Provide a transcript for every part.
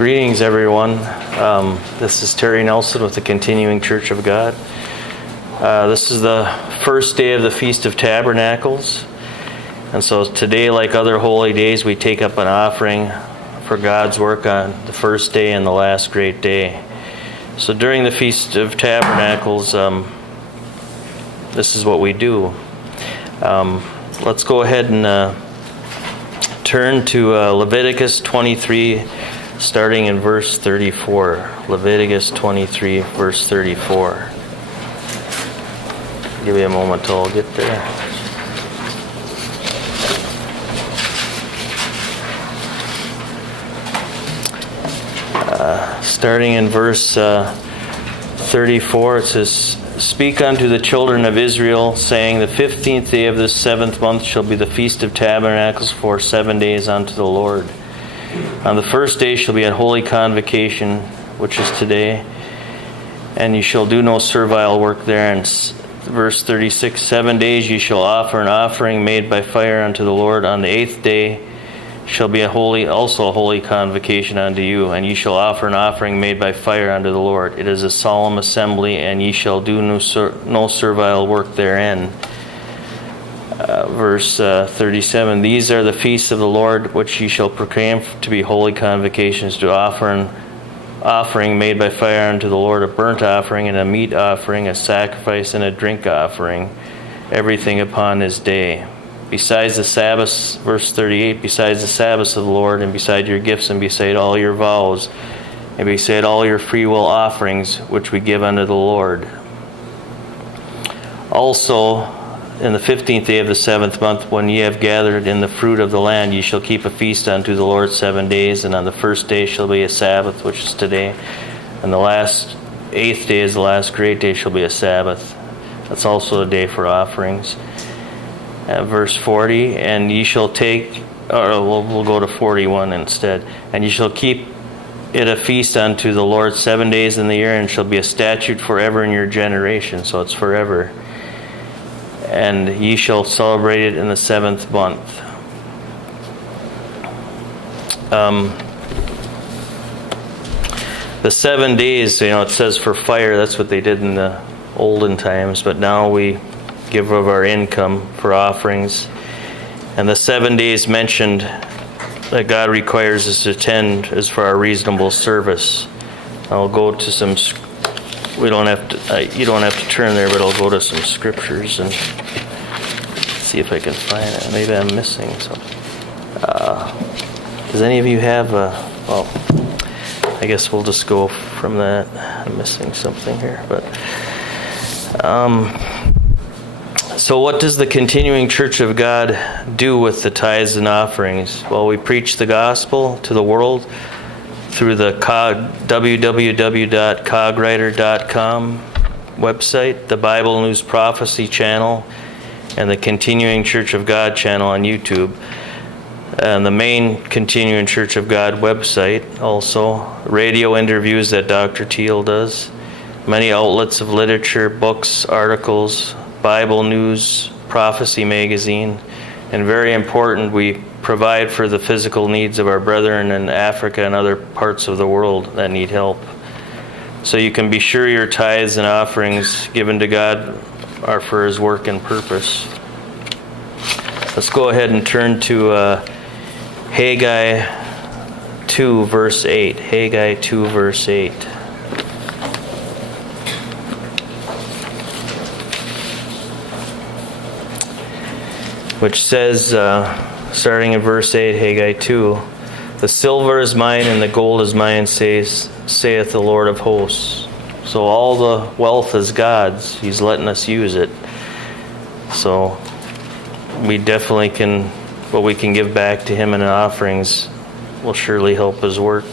Greetings, everyone. This is Terry Nelson with the Continuing Church of God. This is the first day of the Feast of Tabernacles. And so today, like other holy days, we take up an offering for God's work on the first day and the last great day. So during the Feast of Tabernacles, this is what we do. Let's go ahead and turn to Leviticus 23, starting in verse 34. Leviticus 23, verse 34. Give me a moment till I'll get there. Starting in verse 34, it says, "Speak unto the children of Israel, saying, The 15th day of this 7th month shall be the Feast of Tabernacles for 7 days unto the Lord. On the first day shall be a holy convocation, which is today, and you shall do no servile work there." And verse 36, 7 days ye shall offer an offering made by fire unto the Lord. On the 8th day shall be also a holy convocation unto you, and ye shall offer an offering made by fire unto the Lord. It is a solemn assembly, and ye shall do no servile work therein. Verse 37, "These are the feasts of the Lord, which ye shall proclaim to be holy convocations, to offer an offering made by fire unto the Lord, a burnt offering and a meat offering, a sacrifice and a drink offering, everything upon his day. Besides the Sabbaths," verse 38, "besides the Sabbaths of the Lord, and beside your gifts, and beside all your vows, and beside all your freewill offerings, which we give unto the Lord. Also, in the 15th day of the 7th month, when ye have gathered in the fruit of the land, ye shall keep a feast unto the Lord 7 days, and on the first day shall be a Sabbath, which is today, and the 8th day is the last great day, shall be a Sabbath." That's also a day for offerings. Verse 40, "And ye shall take," or we'll go to 41 instead, "And ye shall keep it a feast unto the Lord 7 days in the year, and shall be a statute forever in your generation." So it's forever. "And ye shall celebrate it in the 7th month." The 7 days, it says for fire. That's what they did in the olden times. But now we give of our income for offerings. And the 7 days mentioned that God requires us to attend is for our reasonable service. I'll go to some. You don't have to turn there, but I'll go to some scriptures and see if I can find it. Maybe I'm missing something. Does any of you have well, I guess we'll just go from that. I'm missing something here, but so what does the Continuing Church of God do with the tithes and offerings? Well, we preach the gospel to the world through the www.cogwriter.com website, the Bible News Prophecy channel, and the Continuing Church of God channel on YouTube. And the main Continuing Church of God website also, radio interviews that Dr. Teal does, many outlets of literature, books, articles, Bible News, Prophecy magazine, and very important, we provide for the physical needs of our brethren in Africa and other parts of the world that need help. So you can be sure your tithes and offerings given to God are for His work and purpose. Let's go ahead and turn to Haggai 2, verse 8. Haggai 2, verse 8. Which says, starting in verse 8, Haggai 2, "The silver is mine and the gold is mine, saith the Lord of hosts." So all the wealth is God's. He's letting us use it. So we definitely can, what we can give back to Him in offerings will surely help His work.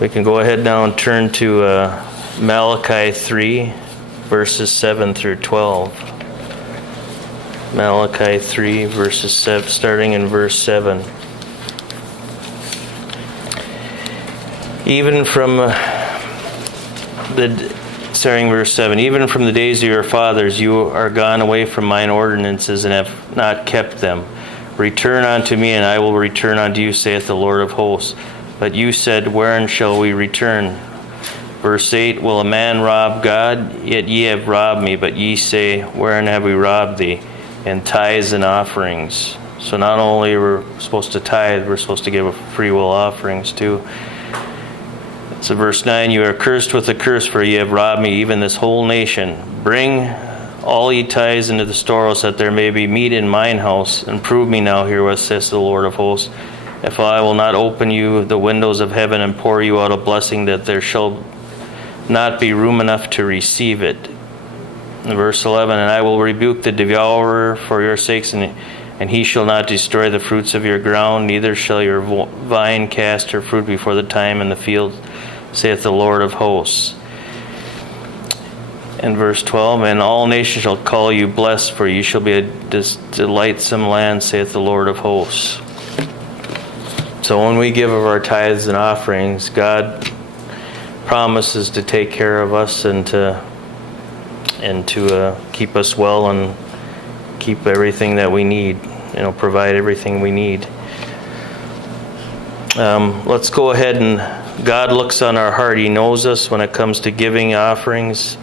We can go ahead now and turn to Malachi 3, verses 7 through 12. Malachi 3, verses 7, starting in verse 7. Starting verse 7, "Even from the days of your fathers you are gone away from mine ordinances and have not kept them. Return unto me, and I will return unto you, saith the Lord of hosts. But you said, wherein shall we return? Verse 8, will a man rob God? Yet ye have robbed me. But ye say, wherein have we robbed thee? In tithes and offerings. So not only are we supposed to tithe, we're supposed to give free will offerings too. So verse 9, you are cursed with a curse, for ye have robbed me, even this whole nation. Bring all ye tithes into the storehouse, that there may be meat in mine house. And prove me now herewith, says the Lord of hosts, if I will not open you the windows of heaven and pour you out a blessing, that there shall not be room enough to receive it. In verse 11, and I will rebuke the devourer for your sakes, and he shall not destroy the fruits of your ground, neither shall your vine cast her fruit before the time in the field, saith the Lord of hosts. In verse 12, and all nations shall call you blessed, for you shall be a delightsome land, saith the Lord of hosts. So when we give of our tithes and offerings, God promises to take care of us and to keep us well and keep everything that we need, provide everything we need. Let's go ahead, and God looks on our heart. He knows us when it comes to giving offerings.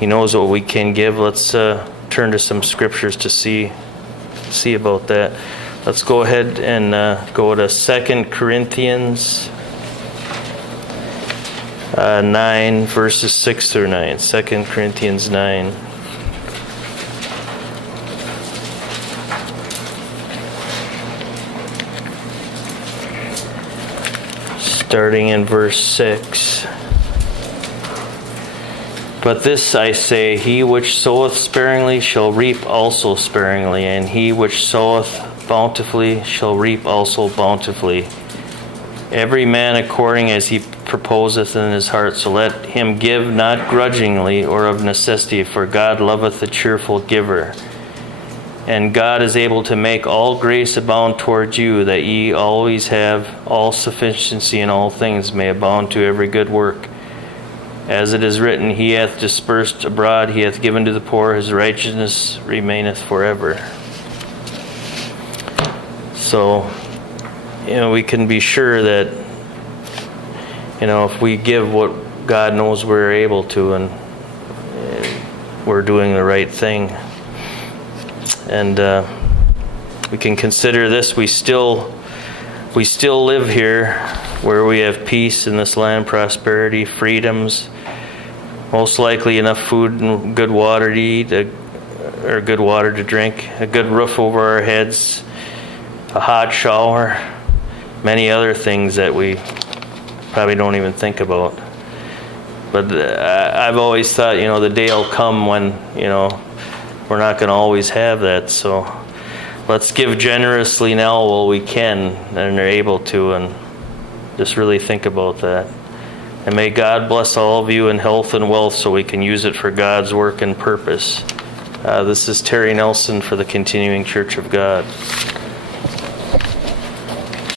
He knows what we can give. Let's turn to some scriptures to see about that. Let's go ahead and go to 2 Corinthians 9, verses 6 through 9. 2 Corinthians 9. Starting in verse 6. But this I say, he which soweth sparingly shall reap also sparingly, and he which soweth bountifully shall reap also bountifully. Every man according as he proposeth in his heart, so let him give not grudgingly or of necessity, for God loveth a cheerful giver. And God is able to make all grace abound towards you, that ye always have all sufficiency in all things, may abound to every good work. As it is written, he hath dispersed abroad, he hath given to the poor, his righteousness remaineth forever. So, we can be sure that, if we give what God knows we're able to, and we're doing the right thing. And we can consider this, we still live here where we have peace in this land, prosperity, freedoms, most likely enough food and good water to eat, or good water to drink, a good roof over our heads, a hot shower, many other things that we probably don't even think about. But I've always thought, the day will come when, we're not going to always have that. So let's give generously now while we can and are able to, and just really think about that. And may God bless all of you in health and wealth so we can use it for God's work and purpose. This is Terry Nelson for the Continuing Church of God.